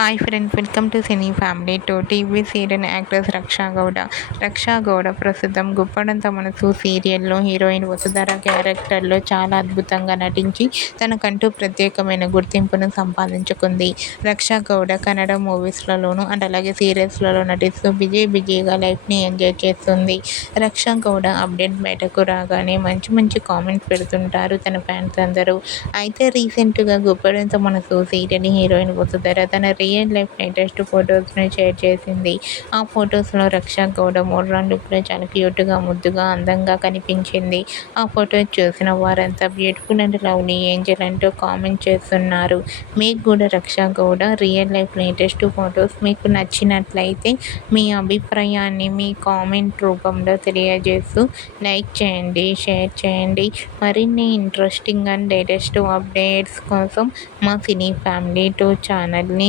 Hi friends welcome to cine family. To TV serial actress Raksha Gowda. Raksha Gowda ప్రస్తుతం గుప్పడంత మనసు సీరియల్లో heroine Vasudhara క్యారెక్టర్లో చాలా అద్భుతంగా నటించి తనకంటూ ప్రత్యేకమైన గుర్తింపును సంపాదించుకుంది. రక్షా గౌడ కన్నడ మూవీస్లలోనూ అండ్ అలాగే సీరియల్స్లలో నటిస్తూ బిజీ బిజీగా లైఫ్ని ఎంజాయ్ చేస్తుంది. రక్షా గౌడ అప్డేట్ బయటకు రాగానే మంచి మంచి కామెంట్స్ పెడుతుంటారు తన ఫ్యాన్స్ అందరూ. అయితే రీసెంట్గా గుప్పడంత మనసు సీరియల్ హీరోయిన్ వసుధర తన రీ రియల్ లైఫ్ లేటెస్ట్ ఫొటోస్ని షేర్ చేసింది. ఆ ఫొటోస్లో రక్షా గౌడ మోడ్రన్ లుక్లో చాలా క్యూట్గా ముద్దుగా అందంగా కనిపించింది. ఆ ఫొటోస్ చూసిన వారంతా బ్యూటిఫుల్ అండ్ లవ్లీ ఏంజల్ అంటూ కామెంట్ చేస్తున్నారు. మీకు కూడా Raksha Gowda real life latest photos మీకు నచ్చినట్లయితే మీ అభిప్రాయాన్ని మీ కామెంట్ రూపంలో తెలియజేస్తూ లైక్ చేయండి షేర్ చేయండి. మరిన్ని ఇంట్రెస్టింగ్ అండ్ లేటెస్ట్ అప్డేట్స్ కోసం మా సినీ ఫ్యామిలీ టూ ఛానల్ని